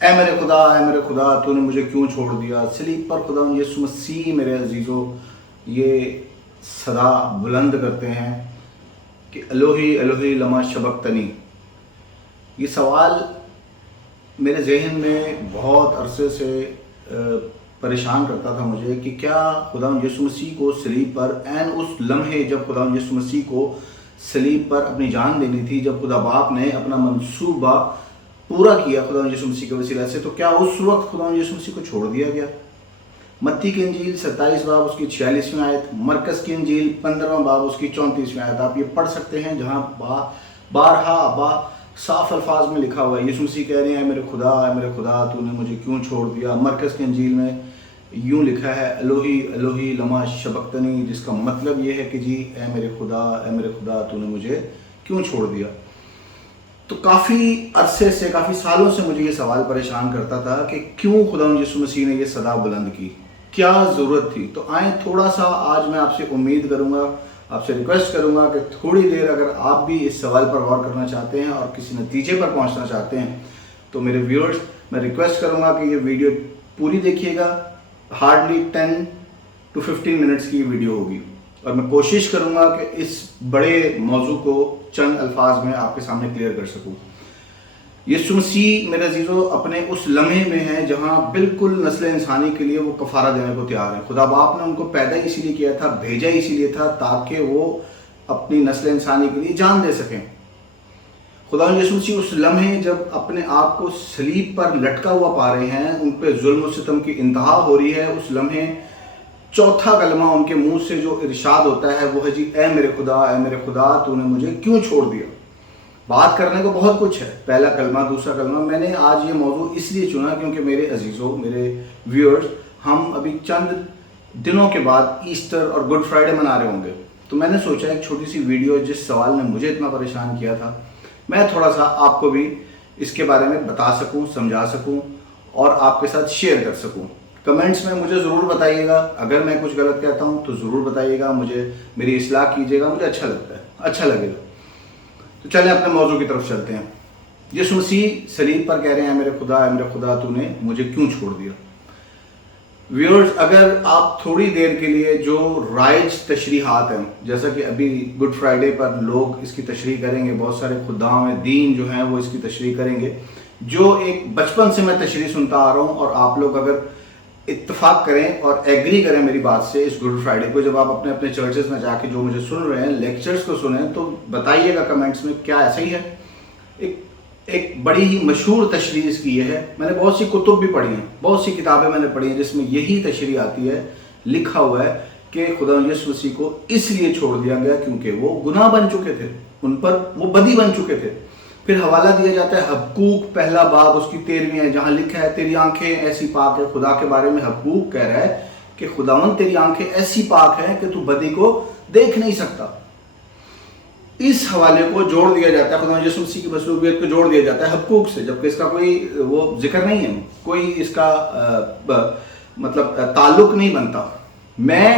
اے میرے خدا تو نے مجھے کیوں چھوڑ دیا۔ سلیب پر خدا یسوع مسیح میرے عزیزو یہ صدا بلند کرتے ہیں کہ الوہی الوہی لما شبقتنی۔ یہ سوال میرے ذہن میں بہت عرصے سے پریشان کرتا تھا مجھے کہ کیا خدا یسوع مسیح کو صلیب پر عین اس لمحے جب خدا یسوع مسیح کو صلیب پر اپنی جان دینی تھی، جب خدا باپ نے اپنا منصوبہ پورا کیا خدا یسوع مسیح کے وسیلہ سے، تو کیا اس وقت خدا یسوع مسیح کو چھوڑ دیا گیا؟ متی کی انجیل 27 باب اس کی 46ویں آیت، مرکز کی انجیل 15واں باب اس کی 34ویں آیت آپ یہ پڑھ سکتے ہیں، جہاں بارہا صاف الفاظ میں لکھا ہوا ہے۔ یسوع مسیح کہہ رہے ہیں اے میرے خدا تو نے مجھے کیوں چھوڑ دیا۔ مرکز کی انجیل میں یوں لکھا ہے الوہی الوہی لما شبقتنی، جس کا مطلب یہ ہے کہ جی اے میرے خدا تو نے مجھے کیوں چھوڑ دیا۔ تو کافی عرصے سے، کافی سالوں سے مجھے یہ سوال پریشان کرتا تھا کہ کیوں خدا یسوع مسیح نے یہ صدا بلند کی، کیا ضرورت تھی؟ تو آئیں تھوڑا سا آج میں آپ سے امید کروں گا، آپ سے ریکویسٹ کروں گا کہ تھوڑی دیر اگر آپ بھی اس سوال پر غور کرنا چاہتے ہیں اور کسی نتیجے پر پہنچنا چاہتے ہیں تو میرے ویورز میں ریکویسٹ کروں گا کہ یہ ویڈیو پوری دیکھیے گا۔ ہارڈلی 10 to 15 منٹس کی ویڈیو ہوگی اور میں کوشش کروں گا کہ اس بڑے موضوع کو چند الفاظ میں آپ کے سامنے کلیئر کر سکوں۔ یسوع مسیح میرے عزیزو اپنے اس لمحے میں ہیں جہاں بالکل نسل انسانی کے لیے وہ کفارہ دینے کو تیار ہیں۔ خدا باپ نے ان کو پیدا اسی لیے کیا تھا، بھیجا اسی لیے تھا تاکہ وہ اپنی نسل انسانی کے لیے جان دے سکیں۔ خدا یسوع مسیح اس لمحے جب اپنے آپ کو صلیب پر لٹکا ہوا پا رہے ہیں، ان پہ ظلم و ستم کی انتہا ہو رہی ہے، اس لمحے چوتھا کلمہ ان کے منہ سے جو ارشاد ہوتا ہے وہ ہے جی اے میرے خدا تو نے مجھے کیوں چھوڑ دیا۔ بات کرنے کو بہت کچھ ہے، پہلا کلمہ، دوسرا کلمہ۔ میں نے آج یہ موضوع اس لیے چنا کیونکہ میرے عزیزوں، میرے ویورز، ہم ابھی چند دنوں کے بعد ایسٹر اور گڈ فرائیڈے منا رہے ہوں گے، تو میں نے سوچا ایک چھوٹی سی ویڈیو جس سوال نے مجھے اتنا پریشان کیا تھا، میں تھوڑا سا آپ کو بھی اس کے بارے میں بتا سکوں، سمجھا سکوں اور آپ کے ساتھ شیئر کر سکوں۔ کمنٹس میں مجھے ضرور بتائیے گا، اگر میں کچھ غلط کہتا ہوں تو ضرور بتائیے گا، مجھے میری اصلاح کیجیے گا، مجھے اچھا لگے گا۔ تو چلیں اپنے موضوع کی طرف چلتے ہیں۔ یسوع مسیح صلیب پر کہہ رہے ہیں اے میرے خدا تو نے مجھے کیوں چھوڑ دیا۔ ویورز، اگر آپ تھوڑی دیر کے لیے جو رائج تشریحات ہیں، جیسا کہ ابھی گڈ فرائیڈے پر لوگ اس کی تشریح کریں گے، بہت سارے خدام دین جو ہیں وہ اس کی تشریح کریں گے، جو ایک بچپن سے میں تشریح سنتا آ رہا ہوں، اور آپ لوگ اگر اتفاق کریں اور ایگری کریں میری بات سے، اس گڈ فرائیڈے کو جب آپ اپنے اپنے چرچز میں جا کے جو مجھے سن رہے ہیں، لیکچرز کو سنیں، تو بتائیے گا کمنٹس میں کیا ایسا ہی ہے۔ ایک بڑی ہی مشہور تشریح اس کی یہ ہے، میں نے بہت سی کتب بھی پڑھی ہیں، بہت سی کتابیں میں نے پڑھی ہیں جس میں یہی تشریح آتی ہے، لکھا ہوا ہے کہ خدا یسوع مسیح کو اس لیے چھوڑ دیا گیا کیونکہ وہ گناہ بن چکے تھے، ان پر وہ بدی بن چکے تھے۔ پھر حوالہ دیا جاتا ہے حبقوق پہلا باب اس کی 13ویں ہے، جہاں لکھا ہے تیری آنکھیں ایسی پاک ہے۔ خدا کے بارے میں حبقوق کہہ رہا ہے کہ خداوند تیری آنکھیں ایسی پاک ہیں کہ تو بدی کو دیکھ نہیں سکتا۔ اس حوالے کو جوڑ دیا جاتا ہے، خدا یسوع مسیح کی مصلوبیت کو جوڑ دیا جاتا ہے حبقوق سے، جبکہ اس کا کوئی وہ ذکر نہیں ہے، کوئی اس کا مطلب تعلق نہیں بنتا۔ میں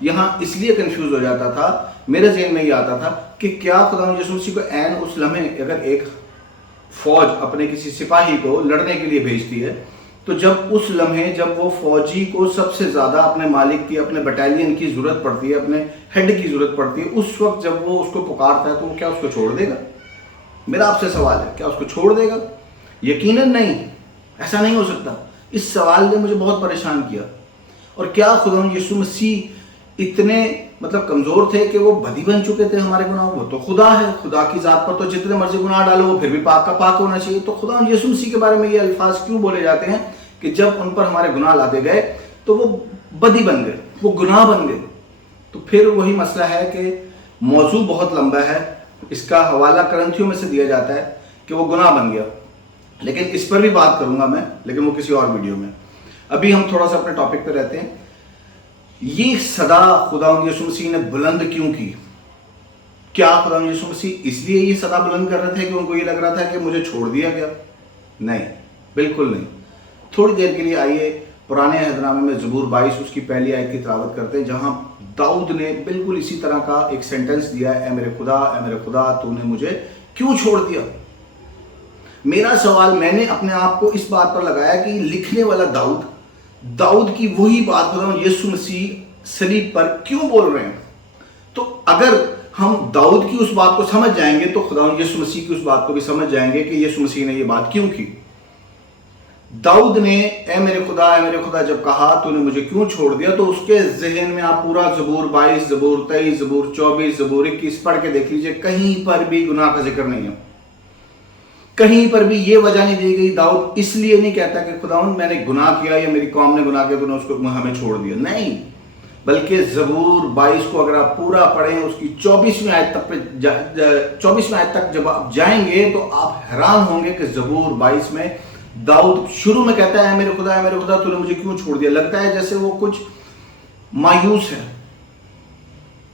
یہاں اس لیے کنفیوز ہو جاتا تھا، میرے ذہن میں یہ آتا تھا کہ کیا خدا یسوع مسیح کو عین اس لمحے اگر ایک فوج اپنے کسی سپاہی کو لڑنے کے لیے بھیجتی ہے، تو جب اس لمحے جب وہ فوجی کو سب سے زیادہ اپنے مالک کی، اپنے بٹالین کی ضرورت پڑتی ہے، اپنے ہیڈ کی ضرورت پڑتی ہے، اس وقت جب وہ اس کو پکارتا ہے تو وہ کیا اس کو چھوڑ دے گا؟ میرا آپ سے سوال ہے، کیا اس کو چھوڑ دے گا؟ یقیناً نہیں، ایسا نہیں ہو سکتا۔ اس سوال نے مجھے بہت پریشان کیا۔ اور کیا خدا یسوع مسیح اتنے کمزور تھے کہ وہ بدی بن چکے تھے ہمارے گناہ؟ وہ تو خدا ہے، خدا کی ذات پر تو جتنے مرضی گناہ ڈالو وہ پھر بھی پاک کا پاک ہونا چاہیے۔ تو خدا یسوع مسیح کے بارے میں یہ الفاظ کیوں بولے جاتے ہیں کہ جب ان پر ہمارے گناہ لادے گئے تو وہ بدی بن گئے، وہ گناہ بن گئے؟ تو پھر وہی مسئلہ ہے کہ موضوع بہت لمبا ہے، اس کا حوالہ کرنتھیوں میں سے دیا جاتا ہے کہ وہ گناہ بن گیا، لیکن اس پر بھی بات کروں گا میں، لیکن وہ کسی اور ویڈیو میں۔ ابھی ہم تھوڑا سا اپنے ٹاپک پہ رہتے ہیں۔ یہ صدا خدا یسوع مسیح نے بلند کیوں کی؟ کیا خدا یسوع مسیح اس لیے یہ صدا بلند کر رہے تھے کہ ان کو یہ لگ رہا تھا کہ مجھے چھوڑ دیا گیا؟ نہیں، بالکل نہیں۔ تھوڑی دیر کے لیے آئیے پرانے عہد نامے میں زبور 22 اس کی پہلی آیت کی تلاوت کرتے ہیں، جہاں داؤد نے بالکل اسی طرح کا ایک سینٹنس دیا ہے، اے میرے خدا تو نے مجھے کیوں چھوڑ دیا؟ میرا سوال میں نے اپنے آپ کو اس بات پر لگایا کہ لکھنے والا داؤد کی وہی بات خداوند یسوع مسیح صلیب پر کیوں بول رہے ہیں؟ تو اگر ہم داؤد کی اس بات کو سمجھ جائیں گے تو خداوند یسوع مسیح کی اس بات کو بھی سمجھ جائیں گے کہ یسوع مسیح نے یہ بات کیوں کی۔ داؤد نے اے میرے خدا جب کہا تو نے مجھے کیوں چھوڑ دیا، تو اس کے ذہن میں آپ پورا زبور 22 زبور 23 زبور 24 زبور 21 پڑھ کے دیکھ لیجئے، کہیں پر بھی گناہ کا ذکر نہیں ہے، کہیں پر بھی یہ وجہ نہیں دی گئی داؤد اس لیے نہیں کہتا کہ خداوند میں نے گناہ کیا یا میری قوم نے گناہ کیا تو نے اس کو ہمیں چھوڑ دیا، نہیں، بلکہ زبور 22 کو اگر آپ پورا پڑھیں اس کی 24ویں آیت تک جب آپ جائیں گے تو آپ حیران ہوں گے کہ زبور 22 میں داؤد شروع میں کہتا ہے اے میرے خدا تو نے مجھے کیوں چھوڑ دیا۔ لگتا ہے جیسے وہ کچھ مایوس ہے،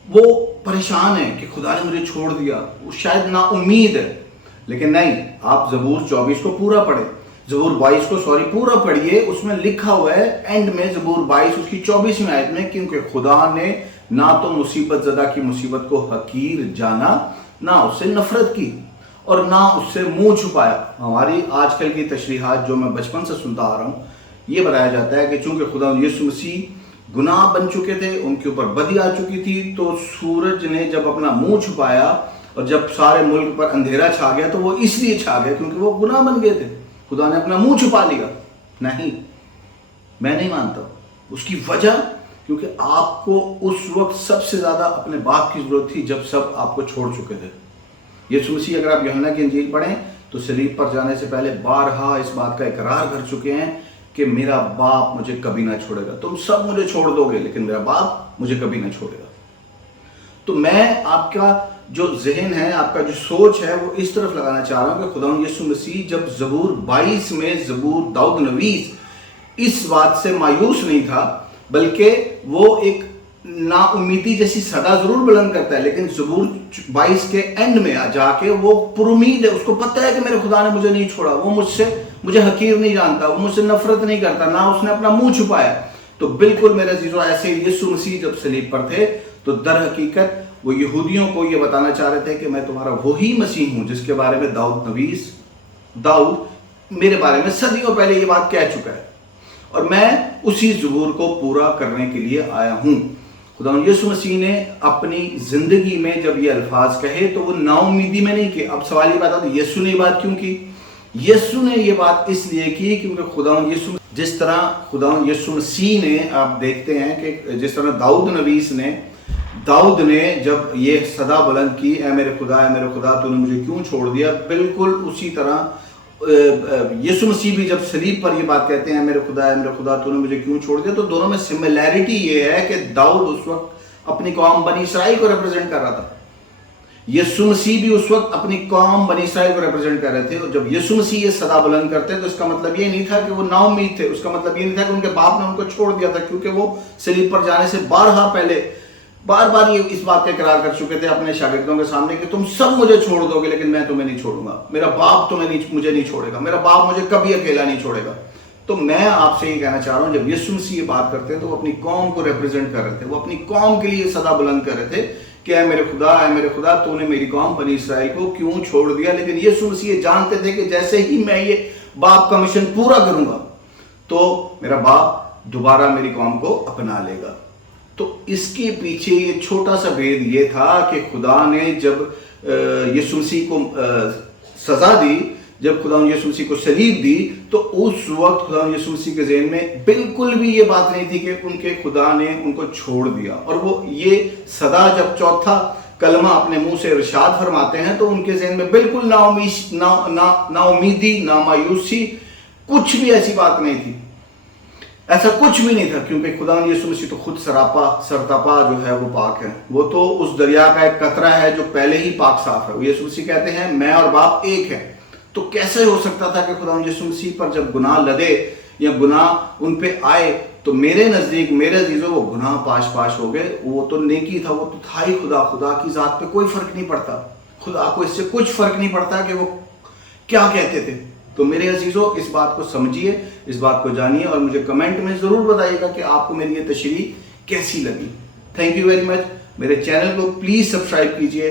وہ پریشان ہے کہ خدا نے مجھے چھوڑ دیا، وہ شاید نا امید ہے، لیکن نہیں، آپ زبور 24 کو پورا پڑھیں، زبور 22 کو پورا پڑھیے، اس میں لکھا ہوا ہے اینڈ میں زبور 22 اس کی 24ویں آیت میں، کیونکہ خدا نے نہ تو مصیبت زدہ کی مصیبت کو حقیر جانا، نہ اس سے نفرت کی اور نہ اس سے منہ چھپایا۔ ہماری آج کل کی تشریحات جو میں بچپن سے سنتا آ رہا ہوں، یہ بتایا جاتا ہے کہ چونکہ خدا یسوع مسیح گناہ بن چکے تھے، ان کے اوپر بدی آ چکی تھی، تو سورج نے جب اپنا منہ چھپایا اور جب سارے ملک پر اندھیرا چھا گیا تو وہ اس لیے چھا گیا کیونکہ وہ گناہ بن گئے تھے، خدا نے اپنا منہ چھپا لیا۔ نہیں، میں نہیں مانتا اس کی وجہ، کیونکہ آپ کو اس وقت سب سے زیادہ اپنے باپ کی ضرورت تھی جب سب آپ کو چھوڑ چکے تھے۔ یسوع مسیح اگر آپ یوحنا کی انجیل پڑھیں تو صلیب پر جانے سے پہلے بارہا اس بات کا اقرار کر چکے ہیں کہ میرا باپ مجھے کبھی نہ چھوڑے گا، تم سب مجھے چھوڑ دو گے لیکن میرا باپ مجھے کبھی نہ چھوڑے گا۔ تو میں آپ کا جو ذہن ہے، آپ کا جو سوچ ہے، وہ اس طرف لگانا چاہ رہا ہوں کہ خداوند یسوع مسیح جب زبور 22 میں زبور داؤد نویس اس بات سے مایوس نہیں تھا، بلکہ وہ ایک نا امیدی جیسی صدا ضرور بلند کرتا ہے، لیکن زبور 22 کے اینڈ میں جا کے وہ پر امید ہے، اس کو پتہ ہے کہ میرے خدا نے مجھے نہیں چھوڑا، وہ مجھے حقیر نہیں جانتا، وہ مجھ سے نفرت نہیں کرتا، نہ اس نے اپنا منہ چھپایا۔ تو بالکل میرے عزیزو ایسے ہی یسوع مسیح جب صلیب پر تھے تو در حقیقت وہ یہودیوں کو یہ بتانا چاہ رہے تھے کہ میں تمہارا وہی مسیح ہوں جس کے بارے میں داؤد میرے بارے میں صدیوں پہلے یہ بات کہہ چکا ہے، اور میں اسی زبور کو پورا کرنے کے لیے آیا ہوں۔ خداوند یسوع مسیح نے اپنی زندگی میں جب یہ الفاظ کہے تو وہ نا امیدی میں نہیں کہ اب سوال یہ بات ہے یسوع نے یہ بات کیوں کی؟ یسوع نے یہ بات اس لیے کی کیونکہ خداوند یسوع جس طرح خداوند یسوع مسیح نے، آپ دیکھتے ہیں کہ جس طرح داؤد نے جب یہ صدا بلند کی اے میرے خدا تو نے مجھے کیوں چھوڑ دیا، بالکل اسی طرح یسوع مسیح بھی جب صلیب پر یہ بات کہتے ہیں میرے خدا تو نے مجھے کیوں چھوڑ دیا، تو دونوں میں سملیرٹی یہ ہے کہ داؤد اس وقت اپنی قوم بنی اسرائیل کو ریپرزینٹ کر رہا تھا، یسوع مسیح بھی اس وقت اپنی قوم بنی اسرائیل کو ریپرزینٹ کر رہے تھے، اور جب یسوع مسیح یہ صدا بلند کرتے تو اس کا مطلب یہ نہیں تھا کہ وہ نا امید تھے، اس کا مطلب یہ نہیں تھا کہ ان کے باپ نے ان کو چھوڑ دیا تھا، کیونکہ وہ صلیب پر جانے سے بار بار یہ اس بات کا اقرار کر چکے تھے اپنے شاگردوں کے سامنے کہ تم سب مجھے چھوڑ دو گے لیکن میں تمہیں نہیں چھوڑوں گا، میرا باپ مجھے نہیں چھوڑے گا، میرا باپ مجھے کبھی اکیلا نہیں چھوڑے گا۔ تو میں آپ سے یہ کہنا چاہ رہا ہوں جب یسوع مسیح یہ بات کرتے ہیں تو وہ اپنی قوم کو ریپرزینٹ کر رہے تھے، وہ اپنی قوم کے لیے صدا بلند کر رہے تھے کہ اے میرے خدا تو نے میری قوم بنی اسرائیل کو کیوں چھوڑ دیا، لیکن یسوع مسیح یہ جانتے تھے کہ جیسے ہی میں یہ باپ کا مشن پورا کروں گا تو میرا باپ دوبارہ میری قوم کو اپنا لے گا۔ تو اس کے پیچھے یہ چھوٹا سا بھید یہ تھا کہ خدا نے جب یسوع مسیح کو سزا دی، جب خدا نے یسوع مسیح کو صلیب دی، تو اس وقت خدا نے یسوع مسیح کے ذہن میں بالکل بھی یہ بات نہیں تھی کہ ان کے خدا نے ان کو چھوڑ دیا، اور وہ یہ صدا جب چوتھا کلمہ اپنے منہ سے ارشاد فرماتے ہیں تو ان کے ذہن میں بالکل نا امیدی، نا مایوسی، کچھ بھی ایسی بات نہیں تھی، ایسا کچھ بھی نہیں تھا، کیونکہ خدا یسوع مسیح تو خود سرتاپا جو ہے وہ پاک ہے، وہ تو اس دریا کا ایک قطرہ ہے جو پہلے ہی پاک صاف ہے۔ یسوع مسیح کہتے ہیں میں اور باپ ایک ہے، تو کیسے ہو سکتا تھا کہ خدا یسوع مسیح پر جب گناہ لدے یا گناہ ان پہ آئے تو میرے نزدیک میرے عزیزوں وہ گناہ پاش ہو گئے، وہ تو نیکی تھا، وہ تو تھا ہی خدا کی ذات پہ کوئی فرق نہیں پڑتا، خدا کو اس سے کچھ فرق نہیں پڑتا کہ وہ کیا کہتے تھے۔ تو میرے عزیزوں اس بات کو سمجھیے، اس بات کو جانیے، اور مجھے کمنٹ میں ضرور بتائیے گا کہ آپ کو میری یہ تشریح کیسی لگی۔ Thank you very much. میرے چینل کو پلیز سبسکرائب کیجئے،